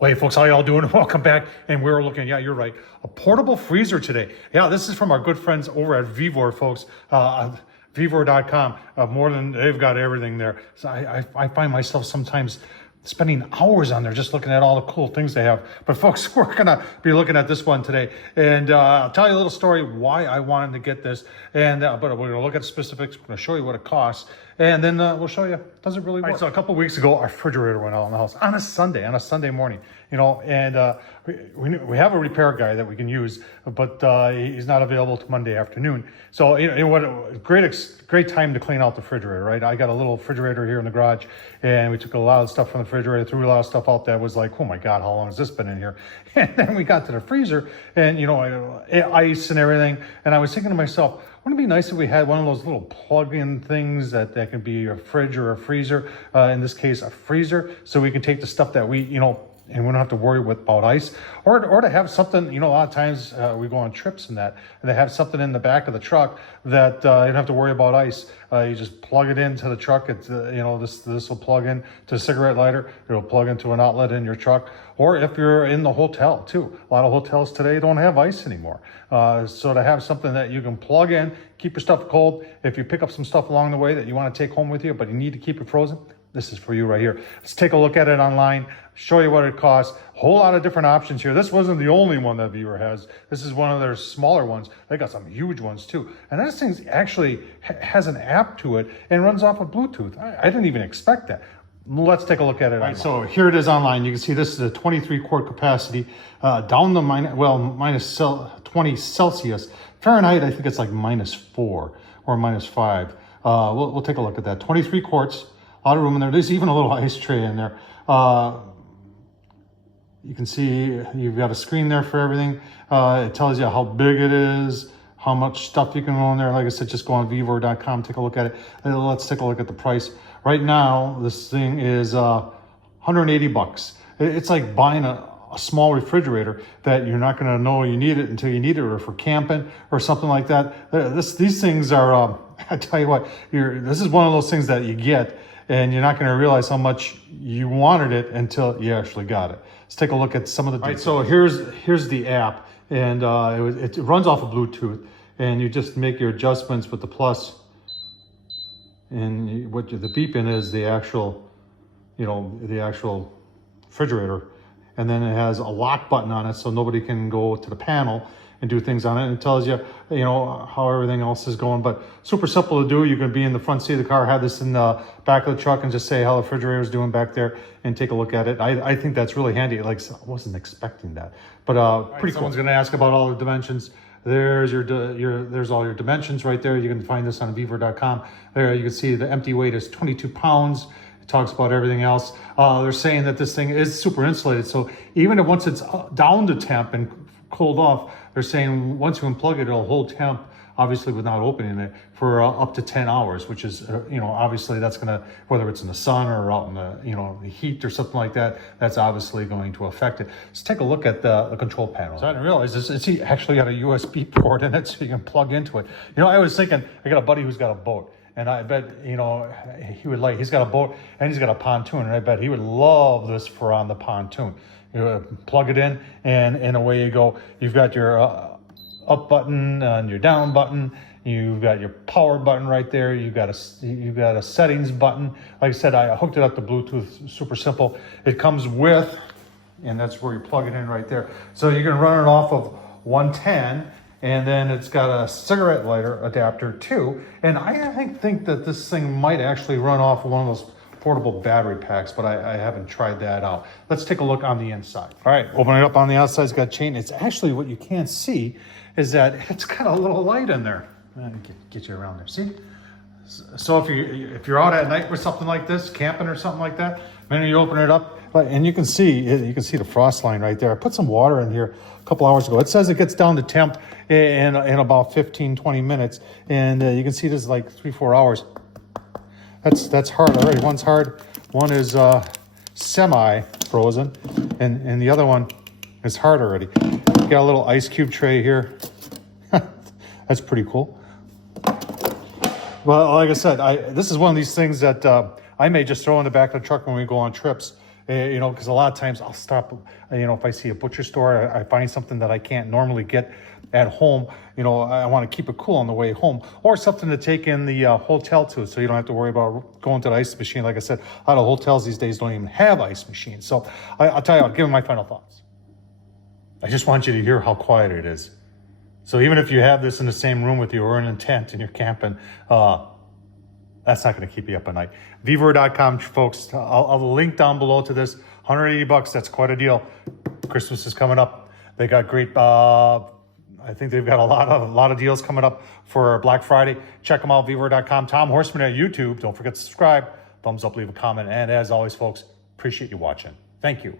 Well, hey folks, how y'all doing? Welcome back. And we're looking, yeah, you're right, a portable freezer today. Yeah, this is from our good friends over at VEVOR, folks. VEVOR.com. They've got everything there. So I find myself sometimes spending hours on there just looking at all the cool things they have. But folks, we're gonna be looking at this one today, and I'll tell you a little story why I wanted to get this. And but we're gonna look at the specifics. We're gonna show you what it costs, and then we'll show you does it really work. Right, so a couple of weeks ago, our refrigerator went out in the house on a Sunday morning. You know, and we have a repair guy that we can use, but he's not available till Monday afternoon. So you know what? Great time to clean out the refrigerator, right? I got a little refrigerator here in the garage, and we took a lot of stuff from the refrigerator, threw a lot of stuff out that was like, oh my God, how long has this been in here? And then we got to the freezer, and you know, ice and everything. And I was thinking to myself, wouldn't it be nice if we had one of those little plug-in things that can be a fridge or a freezer? In this case, a freezer, so we can take the stuff that we, you know, and we don't have to worry about ice, or to have something, you know, a lot of times we go on trips and they have something in the back of the truck that you don't have to worry about ice. You just plug it into the truck. It's, you know, this will plug in to a cigarette lighter. It'll plug into an outlet in your truck. Or if you're in the hotel too. A lot of hotels today don't have ice anymore. So to have something that you can plug in, keep your stuff cold. If you pick up some stuff along the way that you want to take home with you, but you need to keep it frozen, this is for you right here. Let's take a look at it online, show you what it costs. A whole lot of different options here. This wasn't the only one that VEVOR has. This is one of their smaller ones. They got some huge ones too. And this thing actually has an app to it and runs off of Bluetooth. I didn't even expect that. Let's take a look at it. All right, so here it is online. You can see this is a 23 quart capacity, down to minus 20 Celsius. Fahrenheit, I think it's like -4 or -5. We'll take a look at that. 23 quarts. A lot of room in there. There's even a little ice tray in there. You can see you've got a screen there for everything. It tells you how big it is, how much stuff you can go in there. Like I said, just go on VEVOR.com, take a look at it. Let's take a look at the price. Right now, this thing is $180. It's like buying a small refrigerator that you're not going to know you need it until you need it, or for camping or something like that. These things are, I tell you what, this is one of those things that you get, and you're not going to realize how much you wanted it until you actually got it. Let's take a look at some of the details. All right, so here's the app, and it runs off of Bluetooth, and you just make your adjustments with the plus, and the beeping is the actual, you know, the actual refrigerator, and then it has a lock button on it, so nobody can go to the panel and do things on it. And it tells you, you know, how everything else is going. But super simple to do. You can be in the front seat of the car, have this in the back of the truck, and just say how the refrigerator is doing back there, and take a look at it. I think that's really handy. Like, I wasn't expecting that, but pretty cool. Someone's going to ask about all the dimensions. There's there's all your dimensions right there. You can find this on VEVOR.com. There you can see the empty weight is 22 pounds. It talks about everything else. They're saying that this thing is super insulated. So even once it's down to temp and cooled off, they're saying once you unplug it, it'll hold temp, obviously without opening it, for up to 10 hours, which is, you know, obviously that's going to, whether it's in the sun or out in the, you know, the heat or something like that, that's obviously going to affect it. Let's take a look at the control panel. So I didn't realize it's actually got a USB port in it, so you can plug into it. You know, I was thinking, I got a buddy who's got a boat, and I bet, you know, he's got a boat and he's got a pontoon, and I bet he would love this for on the pontoon. You plug it in, and away you go. You've got your up button and your down button. You've got your power button right there. You've got a settings button. Like I said, I hooked it up to Bluetooth. Super simple. It comes with, and that's where you plug it in right there. So you can run it off of 110, and then it's got a cigarette lighter adapter too. And I think that this thing might actually run off of one of those portable battery packs, but I haven't tried that out. Let's take a look on the inside. All right, open it up on the outside. It's got a chain. It's actually, what you can't see is that it's got a little light in there. Get you around there. See? So if you're out at night with something like this, camping or something like that, then you open it up, and you can see the frost line right there. I put some water in here a couple hours ago. It says it gets down to temp in about 15-20 minutes, and you can see this is like 3-4 hours. That's hard already. One's hard, one is semi-frozen, and the other one is hard already. Got a little ice cube tray here. That's pretty cool. Well, like I said, this is one of these things that I may just throw in the back of the truck when we go on trips. You know, because a lot of times I'll stop, you know, if I see a butcher store, I find something that I can't normally get at home, you know, I want to keep it cool on the way home, or something to take in the hotel too, so you don't have to worry about going to the ice machine. Like I said, a lot of hotels these days don't even have ice machines. So I'll tell you, I'll give you my final thoughts. I just want you to hear how quiet it is. So even if you have this in the same room with you or in a tent and you're camping, that's not going to keep you up at night. VEVOR.com, folks. I'll link down below to this. $180. That's quite a deal. Christmas is coming up. They got great. I think they've got a lot of deals coming up for Black Friday. Check them out. VEVOR.com. Tom Horsman at YouTube. Don't forget to subscribe. Thumbs up. Leave a comment. And as always, folks, appreciate you watching. Thank you.